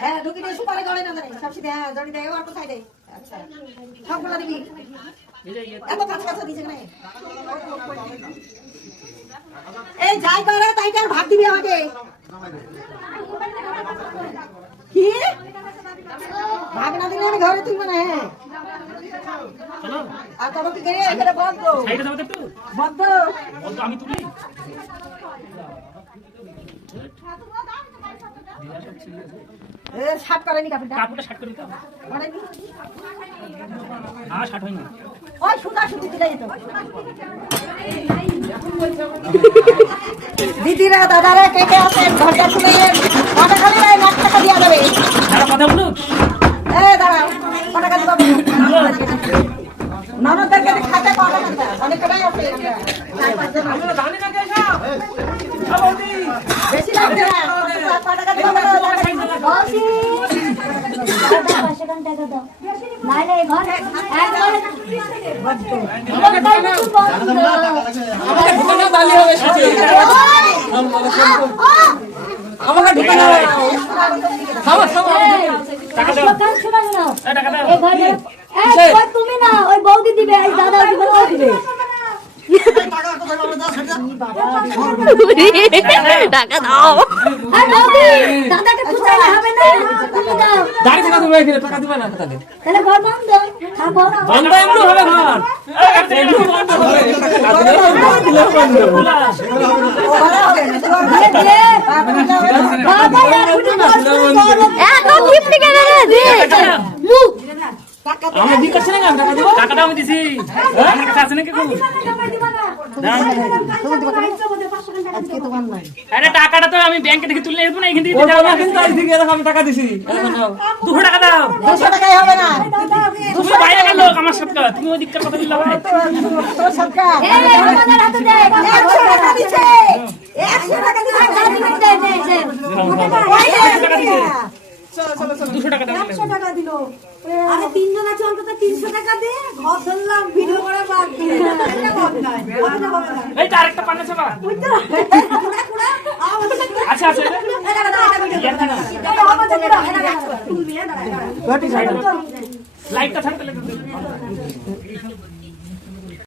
হ্যাঁ ঢুকি দিয়ে সুপারে জড়ে না জানি সব সিধে হ্যাঁ জড়ি দেয় অল্প সাইডে আচ্ছা সবগুলো দিবি এত কাজ কাজ দিছে না এই যাই করে তাই কার ভাগ দিবি আমাকে কি ভাগ না দিলে আমি ঘরে তুলব না হ্যাঁ চলো আর কত কি করে এখানে বন্ধ সাইডে যাবে একটু বন্ধ বন্ধ আমি তুলি এ শার্ট করেনি কাপড়টা শার্ট করে দাও করেনি শার্ট হয়নি ওই সুতা সুতি দিলে যেত দিদিরা দাদারা কে কে আছে ঘরটা খুলে কত খালি নাই লাখ টাকা দিয়া যাবে দাদা কথা বলু এ দাঁড়া কত টাকা দিবা ননদদেরকে খাতে কত টাকা অনেক টাকাই আছে চার পাঁচ জন আমরা জানি না কেসা বৌদি বেশি লাগবে না কত টাকা দিবা বৌদি নাই নাই ঘর একবার আমাকে ঢুকানো দালি হবে শুধু আমাকে ঢুকানো খাওয়া খাওয়া টাকা দাও টাকা দাও এই ঘরে এই কই তুমি না ওই বৌদি দিবে এই দাদা দিবে ও দিবে টাকা দাও আর বৌদি দাদাকে খুঁজাইলে হবে না তুমি দাও দাঁড়ি টাকা দিবে এখানে টাকা দিবে না তাহলে তাহলে ঘর বন্ধ খাবো বন্ধ এমনি হবে ঘর এমনি বন্ধ হবে টাকা দিলে বন্ধ বাবা এত গিফট কেন রে মুখ আমি দি কাছে না টাকা দেব টাকাটা আমি দিছি আমার কাছে আছে নাকি কই আজকে তো বান নাই আরে টাকাটা তো আমি ব্যাংকে থেকে তুলে নেব না এখান থেকে দিতে হবে কিন্তু আজ থেকে আমি টাকা দিছি এখন নাও 200 টাকা দাও 200 টাকাই হবে না তুমি বাইরে গেল আমার সবটা তুমি ওই দিককার কথা বললা ভাই তোর সবটা এই আমাদের হাতে দে 100 টাকা দিছে 100 টাকা দিছে চলো 200 টাকা দাও 100 টাকা দিলো আরে তিনজন আছে অন্তত 300 টাকা দে ঘর ধরলাম ভিডিও করে বাদ দিয়ে এই আরেকটা পানে সবা আচ্ছা আচ্ছা লাইটটা ছাড়তে লাগে